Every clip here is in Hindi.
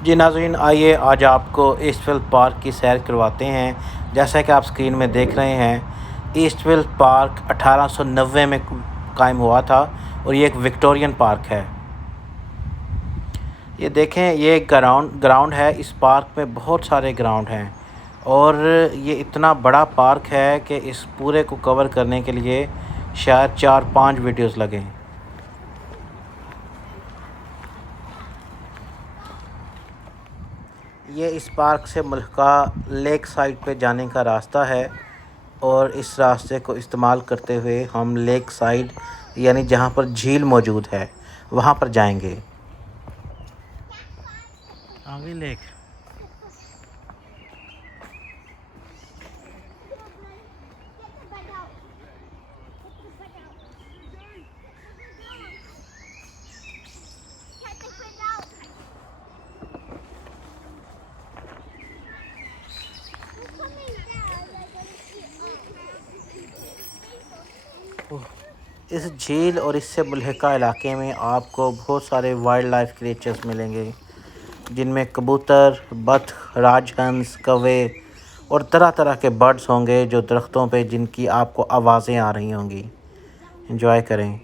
जी नाज़रीन, आइए आज आपको ईस्टविल पार्क की सैर करवाते हैं। जैसा कि आप स्क्रीन में देख रहे हैं, ईस्टविल पार्क 1890 में कायम हुआ था और ये एक विक्टोरियन पार्क है। ये देखें, ये एक ग्राउंड है। इस पार्क में बहुत सारे ग्राउंड हैं और ये इतना बड़ा पार्क है कि इस पूरे को कवर करने के लिए शायद 4-5 वीडियोस लगें। ये इस पार्क से मुल्का लेक साइड पे जाने का रास्ता है और इस रास्ते को इस्तेमाल करते हुए हम लेक साइड यानी जहाँ पर झील मौजूद है वहाँ पर जाएंगे। आगे लेक। इस झील और इससे मुल्हिका इलाके में आपको बहुत सारे वाइल्ड लाइफ क्रिएचर्स मिलेंगे, जिनमें कबूतर, बत्ख, राजहंस, कौवे और तरह तरह के बर्ड्स होंगे जो दरख्तों पे जिनकी आपको आवाज़ें आ रही होंगी। एंजॉय करें।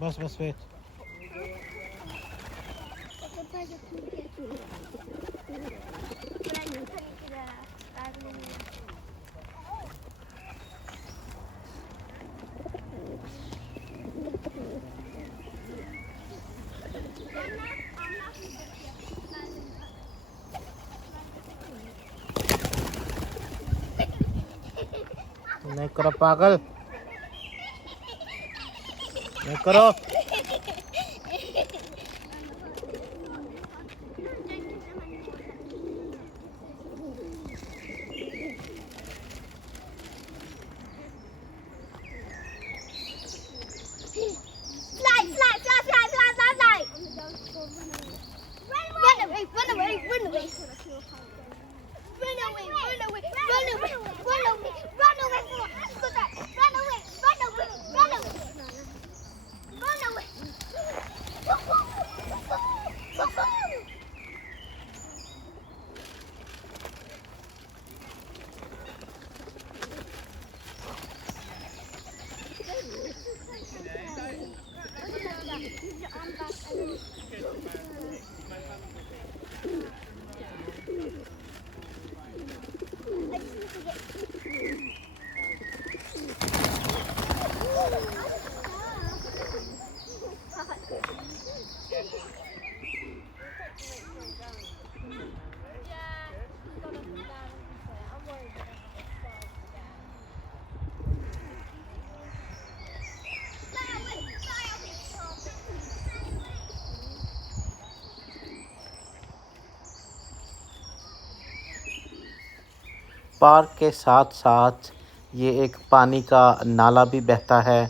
बस वेट। नहीं करो पागल, नहीं करो। पार्क के साथ साथ ये एक पानी का नाला भी बहता है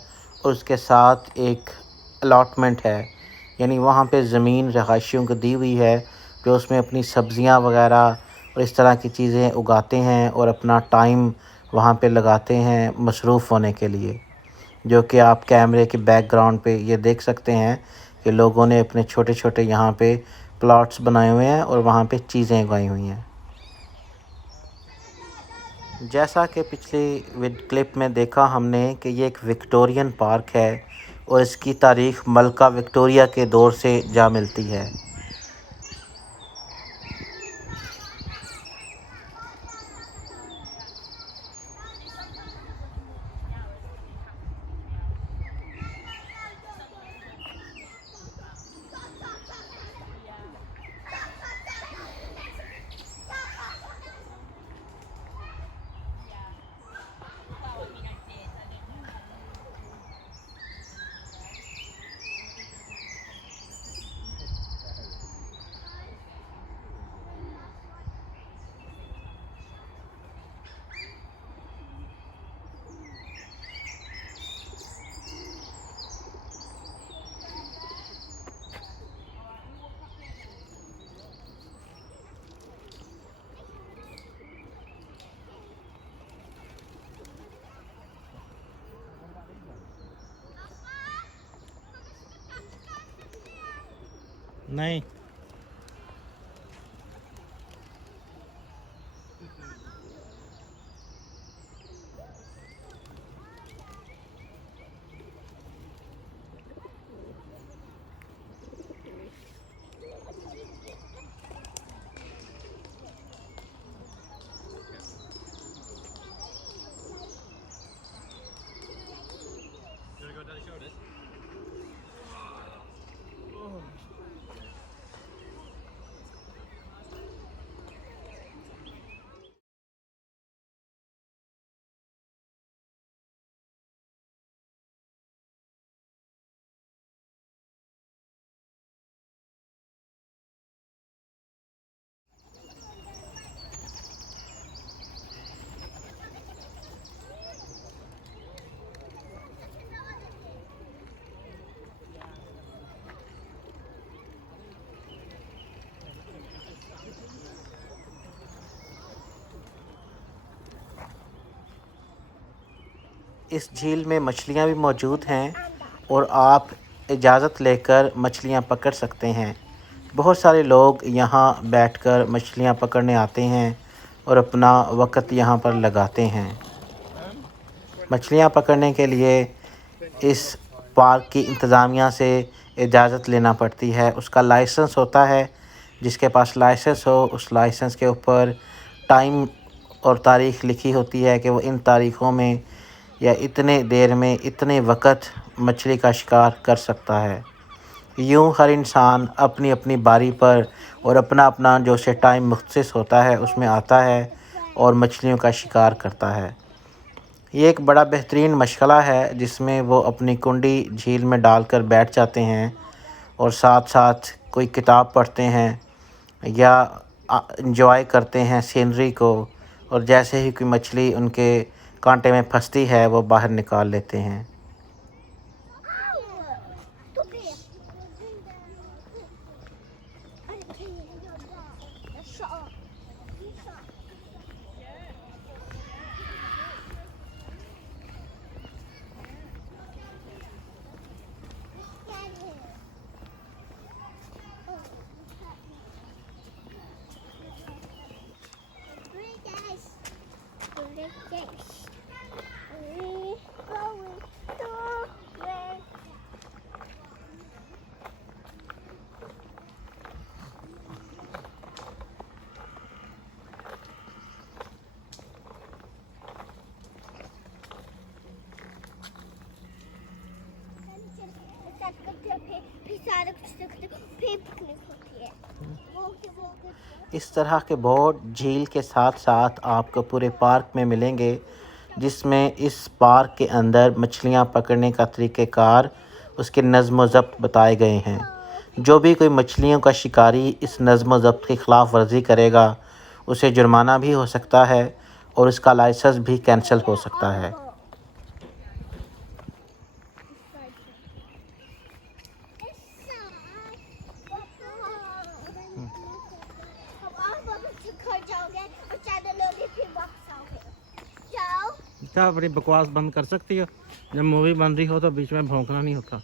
और उसके साथ एक अलॉटमेंट है, यानी वहाँ पे ज़मीन रहायशियों को दी हुई है जो उसमें अपनी सब्ज़ियाँ वगैरह और इस तरह की चीज़ें उगाते हैं और अपना टाइम वहाँ पे लगाते हैं मसरूफ़ होने के लिए। जो कि आप कैमरे के बैकग्राउंड पे ये देख सकते हैं कि लोगों ने अपने छोटे छोटे यहाँ पे प्लॉट्स बनाए हुए हैं और वहाँ पे चीज़ें उगाई हुई हैं। जैसा कि पिछली क्लिप में देखा हमने कि ये एक विक्टोरियन पार्क है और इसकी तारीख़ मलका विक्टोरिया के दौर से जा मिलती है। नहीं। इस झील में मछलियाँ भी मौजूद हैं और आप इजाज़त लेकर मछलियाँ पकड़ सकते हैं। बहुत सारे लोग यहाँ बैठकर मछलियाँ पकड़ने आते हैं और अपना वक़्त यहाँ पर लगाते हैं। मछलियाँ पकड़ने के लिए इस पार्क की इंतज़ामिया से इजाज़त लेना पड़ती है। उसका लाइसेंस होता है। जिसके पास लाइसेंस हो उस लाइसेंस के ऊपर टाइम और तारीख़ लिखी होती है कि वो इन तारीख़ों में या इतने देर में इतने वक़्त मछली का शिकार कर सकता है। यूँ हर इंसान अपनी अपनी बारी पर और अपना अपना जो से टाइम मुख्तस होता है उसमें आता है और मछलियों का शिकार करता है। ये एक बड़ा बेहतरीन मशग़ला है जिसमें वो अपनी कुंडी झील में डालकर बैठ जाते हैं और साथ-साथ कोई किताब पढ़ते हैं या एन्जॉय करते हैं सीनरी को, और जैसे ही कोई मछली उनके कांटे में फंसती है वो बाहर निकाल लेते हैं। इस तरह के बोट झील के साथ साथ आपको पूरे पार्क में मिलेंगे, जिसमें इस पार्क के अंदर मछलियाँ पकड़ने का तरीक़ेकार उसके नज़्म व ज़ब्त बताए गए हैं। जो भी कोई मछलियों का शिकारी इस नज़्म व ज़ब्त की ख़िलाफ़ वर्ज़ी करेगा उसे जुर्माना भी हो सकता है और उसका लाइसेंस भी कैंसल हो सकता है। क्या बड़ी बकवास बंद कर सकती हो? जब मूवी बन रही हो तो बीच में भौंकना नहीं होता।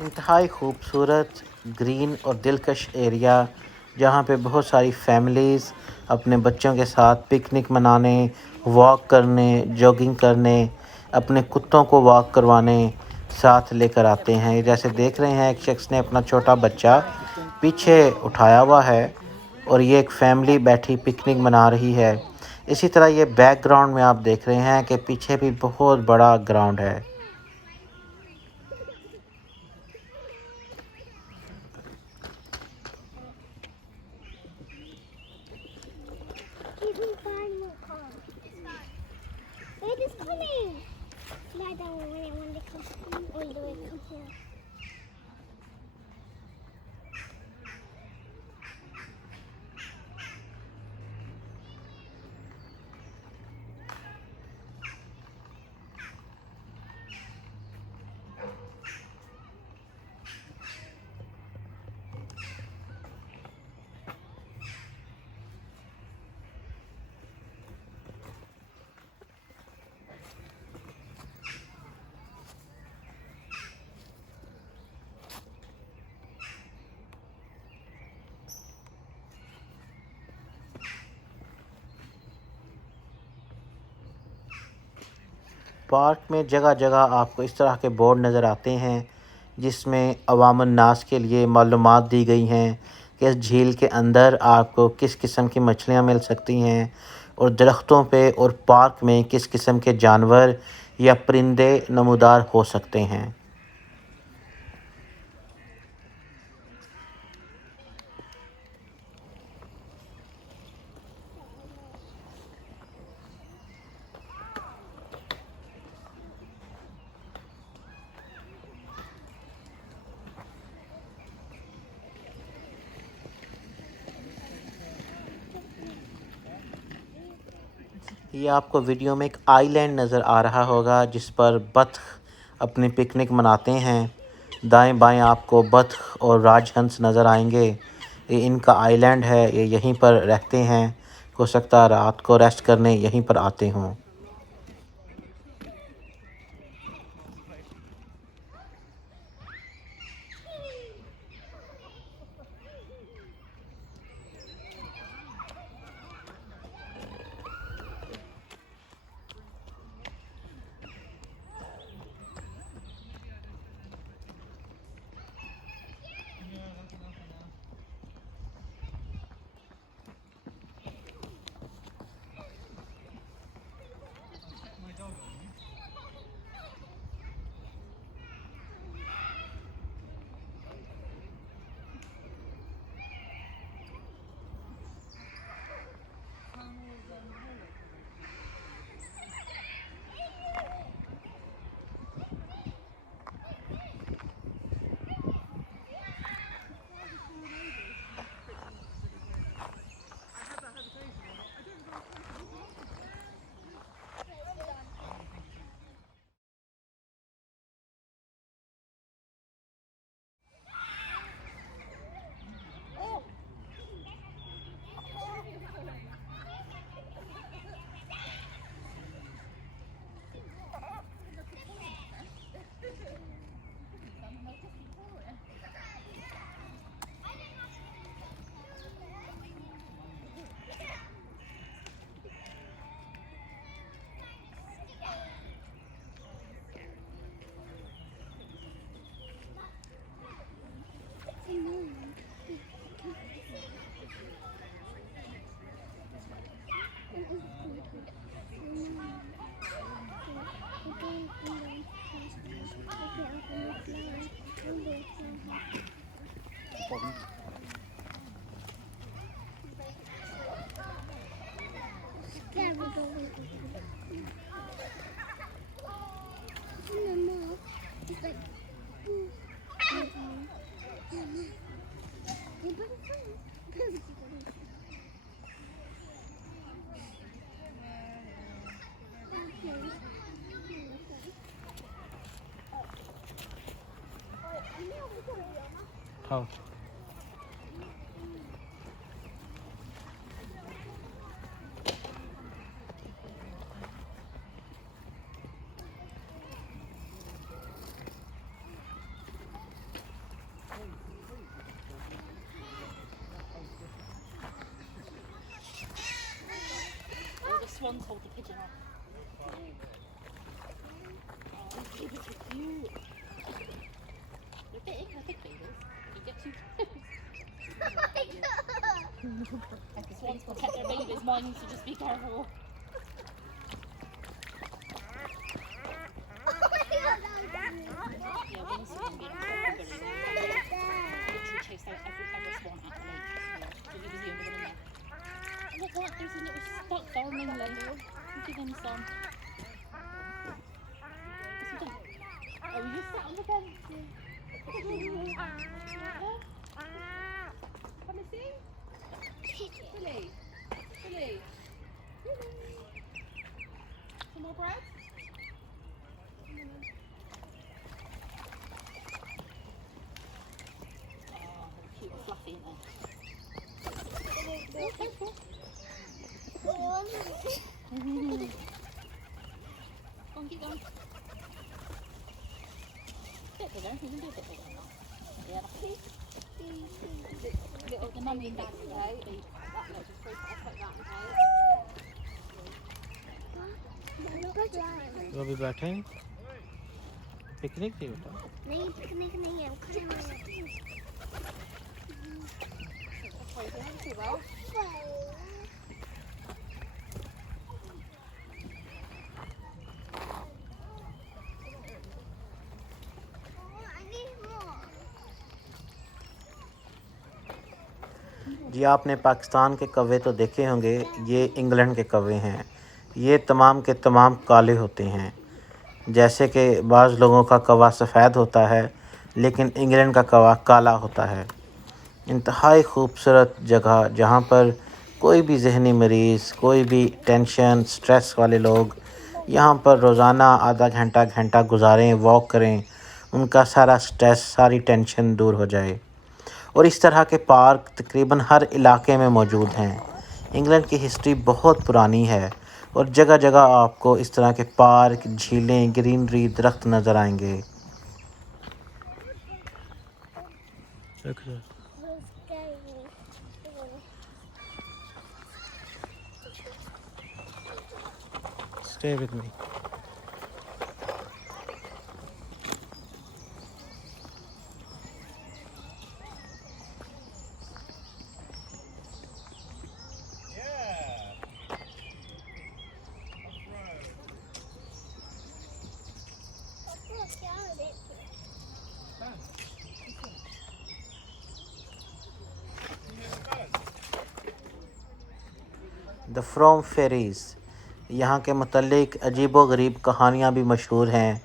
इंतहाई खूबसूरत ग्रीन और दिलकश एरिया, जहाँ पे बहुत सारी फैमिलीज़ अपने बच्चों के साथ पिकनिक मनाने, वॉक करने, जॉगिंग करने, अपने कुत्तों को वॉक करवाने साथ लेकर आते हैं। जैसे देख रहे हैं, एक शख्स ने अपना छोटा बच्चा पीछे उठाया हुआ है और ये एक फैमिली बैठी पिकनिक मना रही है। इसी तरह ये बैकग्राउंड में आप देख रहे हैं कि पीछे भी बहुत बड़ा ग्राउंड है। Give me five more cards. It is coming. Lie down when they come. When they come here. Park में जगह-जगह आपको इस तरह के बोर्ड नज़र आते हैं, जिसमें अवामुन नास के लिए मालूमात दी गई हैं कि इस झील के अंदर आपको किस किस्म की मछलियाँ मिल सकती हैं और दरख्तों पे और पार्क में किस किस्म के जानवर या परिंदे नमूदार हो सकते हैं। ये आपको वीडियो में एक आइलैंड नज़र आ रहा होगा, जिस पर बत्ख अपनी पिकनिक मनाते हैं। दाएं-बाएं आपको बत्ख और राजहंस नज़र आएंगे। ये इनका आइलैंड है, ये यहीं पर रहते हैं। हो सकता है रात को रेस्ट करने यहीं पर आते हों। हाँ। John's hold the pigeon off. Oh, these babies are cute. They're big, they're big babies. You get too close. Like the swans protect their babies, mine, so just be careful. Yeah, Winston and being very literally chased out every other swan at the lake. So he was the only one in there. Look what, there's a little stuck darling lady. Give him some. Oh, you just sat on the fence. Come and see. Billy. Billy. Some more bread? Oh, cute and fluffy, isn't it? Careful. Go on, keep going. Bit bigger, you can do a bit bigger than that. Yeah, that's it. The mummy and daddy, okay? That looks just pretty, I'll put that, okay? वो भी बैठे हैं पिकनिक थी बेटा नहीं पिकनिक नहीं है खड़े हुए हैं जी आपने पाकिस्तान के कौवे तो देखे होंगे ये इंग्लैंड के कौवे हैं ये तमाम के तमाम काले होते हैं जैसे कि बाज़ लोगों का कौवा सफ़ेद होता है लेकिन इंग्लैंड का कौवा काला होता है इंतहाई खूबसूरत जगह जहाँ पर कोई भी ज़हनी मरीज़ कोई भी टेंशन स्ट्रेस वाले लोग यहाँ पर रोज़ाना आधा घंटा घंटा गुजारें वॉक करें उनका सारा स्ट्रेस सारी टेंशन दूर हो जाए और इस तरह के पार्क तकरीबन हर इलाके में मौजूद हैं इंग्लैंड की हिस्ट्री बहुत पुरानी है और जगह जगह आपको इस तरह के पार्क झीलें ग्रीनरी दरख्त नज़र आएंगे Stay with me. The from ferries यहाँ के मुतल्लिक अजीबो-गरीब कहानियाँ भी मशहूर हैं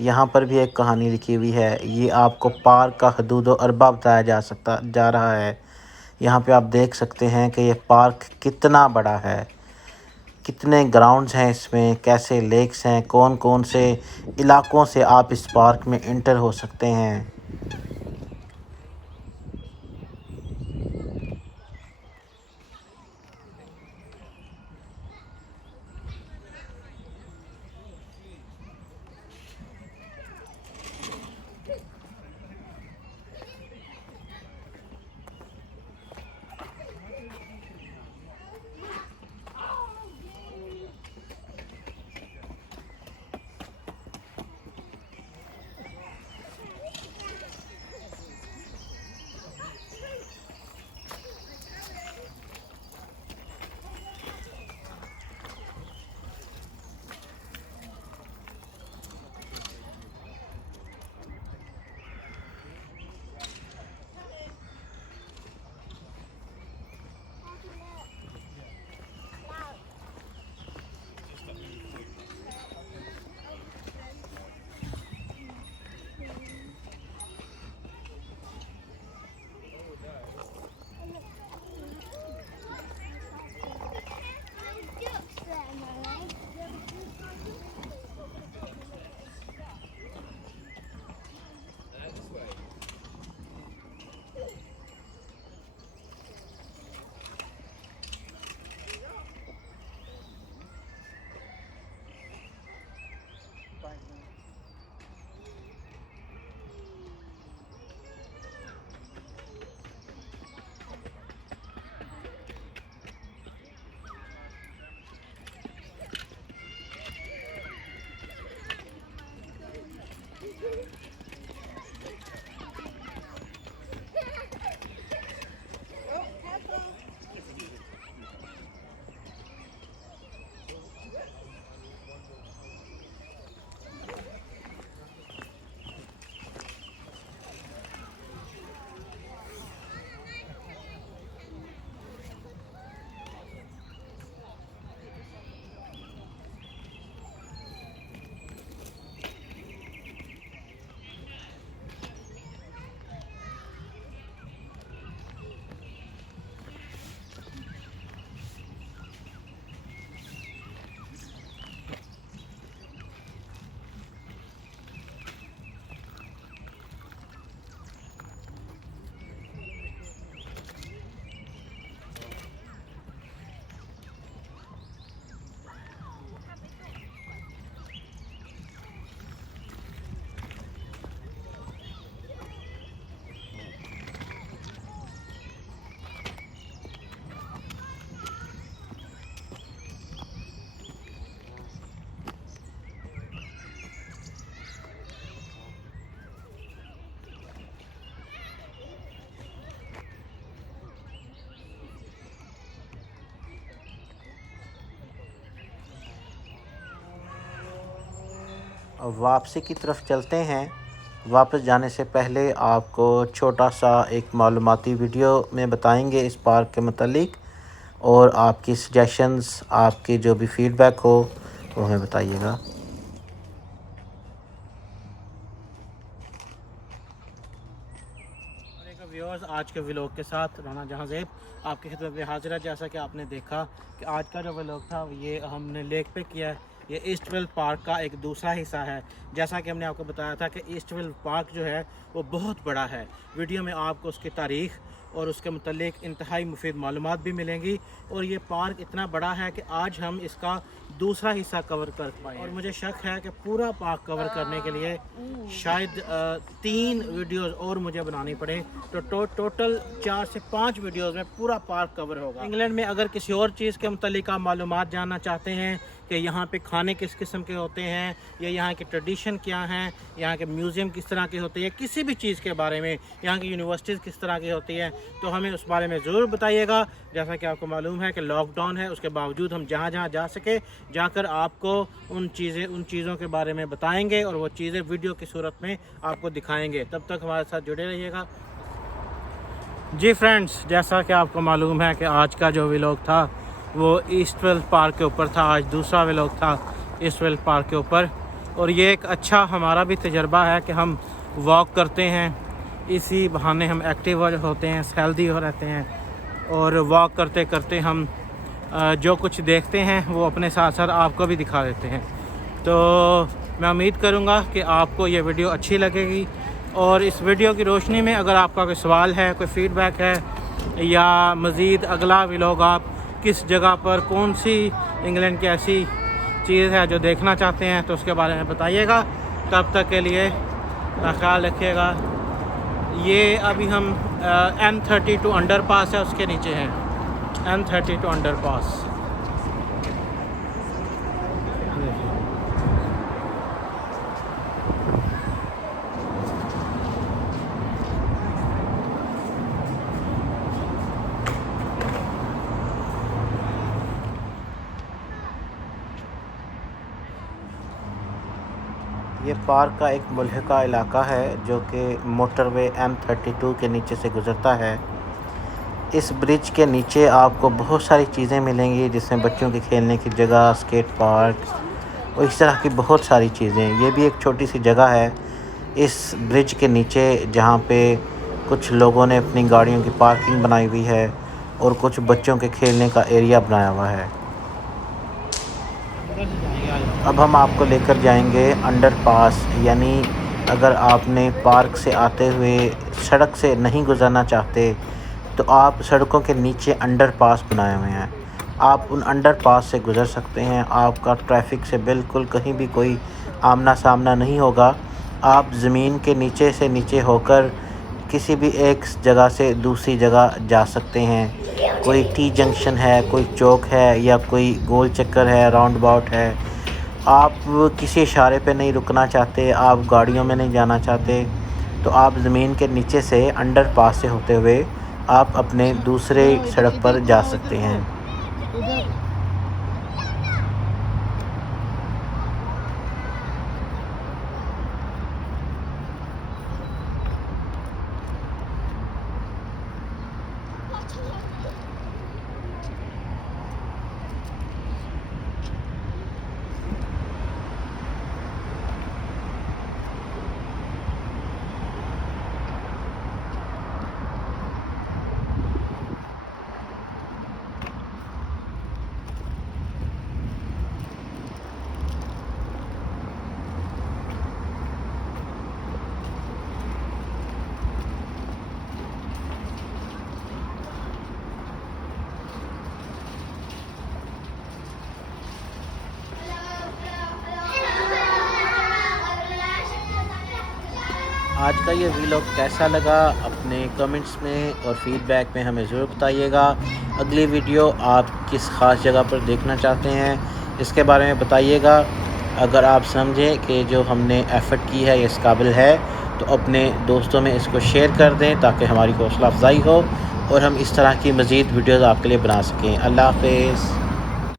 यहाँ पर भी एक कहानी लिखी हुई है ये आपको पार्क का हदूद-ओ-अरबा बताया जा रहा है यहाँ पे आप देख सकते हैं कि ये पार्क कितना बड़ा है कितने ग्राउंड्स हैं इसमें कैसे लेक्स हैं कौन-कौन से इलाकों से आप इस पार्क में एंटर हो सकते हैं वापसी की तरफ चलते हैं। वापस जाने से पहले आपको छोटा सा एक मालूमाती वीडियो में बताएंगे इस पार्क के मतलब, और आपकी सजेशंस, आपकी जो भी फ़ीडबैक हो वो हमें बताइएगा। व्यूअर्स, आज के व्लॉग के साथ राना जहांज़ेब आपकी खिदमत में हाजिर है। जैसा कि आपने देखा कि आज का जो व्लॉग था ये हमने लेक पे किया है। ये ईस्टविल पार्क का एक दूसरा हिस्सा है। जैसा कि हमने आपको बताया था कि ईस्टविल पार्क जो है वो बहुत बड़ा है। वीडियो में आपको उसकी तारीख़ और उसके मुतल्लिक इंतहाई मुफीद मालूमात भी मिलेंगी। और ये पार्क इतना बड़ा है कि आज हम इसका दूसरा हिस्सा कवर कर पाए, और मुझे शक है कि पूरा पार्क कवर करने के लिए शायद 3 वीडियोस और मुझे बनानी पड़े, तो टोटल 4 से 5 वीडियोस में पूरा पार्क कवर होगा। इंग्लैंड में अगर किसी और चीज़ के मुतल्लिक आप मालूमात जानना चाहते हैं कि यहाँ पे खाने किस किस्म के होते हैं, या यहाँ के ट्रेडिशन क्या हैं, यहाँ के म्यूज़ियम किस तरह के होते हैं, किसी भी चीज़ के बारे में, यहाँ की यूनिवर्सिटीज़ किस तरह की होती हैं, तो हमें उस बारे में ज़रूर बताइएगा। जैसा कि आपको मालूम है कि लॉकडाउन है, उसके बावजूद हम जहाँ जहाँ जा सके जाकर आपको उन चीज़ों के बारे में बताएंगे और वो चीज़ें वीडियो की सूरत में आपको दिखाएंगे। तब तक हमारे साथ जुड़े रहिएगा। जी फ्रेंड्स, जैसा कि आपको मालूम है कि आज का जो व्लॉग था वो ईस्टविल पार्क के ऊपर था। आज दूसरा व्लॉग था ईस्टविल पार्क के ऊपर, और ये एक अच्छा हमारा भी तजर्बा है कि हम वॉक करते हैं, इसी बहाने हम एक्टिव होते हैं, हेल्दी हो रहते हैं, और वॉक करते करते हम जो कुछ देखते हैं वो अपने साथ साथ आपको भी दिखा देते हैं। तो मैं उम्मीद करूँगा कि आपको ये वीडियो अच्छी लगेगी, और इस वीडियो की रोशनी में अगर आपका कोई सवाल है, कोई फ़ीडबैक है, या मज़ीद अगला व्लॉग आप किस जगह पर, कौन सी इंग्लैंड की ऐसी चीज़ है जो देखना चाहते हैं, तो उसके बारे में बताइएगा। तब तक के लिए ख्याल रखिएगा। ये अभी हम M32 अंडरपास है, उसके नीचे हैं M32 अंडरपास। ये पार्क का एक मुल्हिका इलाका है जो कि मोटरवे M32 के नीचे से गुज़रता है। इस ब्रिज के नीचे आपको बहुत सारी चीज़ें मिलेंगी, जिसमें बच्चों के खेलने की जगह, स्केट पार्क और इस तरह की बहुत सारी चीज़ें। ये भी एक छोटी सी जगह है इस ब्रिज के नीचे, जहाँ पे कुछ लोगों ने अपनी गाड़ियों की पार्किंग बनाई हुई है और कुछ बच्चों के खेलने का एरिया बनाया हुआ है। अब हम आपको लेकर जाएंगे अंडरपास, यानी अगर आपने पार्क से आते हुए सड़क से नहीं गुज़रना चाहते तो आप सड़कों के नीचे अंडरपास बनाए हुए हैं, आप उन अंडरपास से गुज़र सकते हैं। आपका ट्रैफिक से बिल्कुल कहीं भी कोई आमना सामना नहीं होगा। आप ज़मीन के नीचे से नीचे होकर किसी भी एक जगह से दूसरी जगह जा सकते हैं। कोई टी जंक्शन है, कोई चौक है, या कोई गोल चक्कर है, राउंड अबाउट है, आप किसी इशारे पे नहीं रुकना चाहते, आप गाड़ियों में नहीं जाना चाहते, तो आप ज़मीन के नीचे से अंडरपास से होते हुए आप अपने दूसरे सड़क पर जा सकते हैं। आज का ये व्लॉग कैसा लगा अपने कमेंट्स में और फीडबैक में हमें ज़रूर बताइएगा। अगली वीडियो आप किस ख़ास जगह पर देखना चाहते हैं इसके बारे में बताइएगा। अगर आप समझें कि जो हमने एफ़र्ट की है ये इस काबिल है तो अपने दोस्तों में इसको शेयर कर दें ताकि हमारी हौसला अफजाई हो और हम इस तरह की मज़ीद वीडियोज़ आपके लिए बना सकें। अल्लाह हाफ़िज़।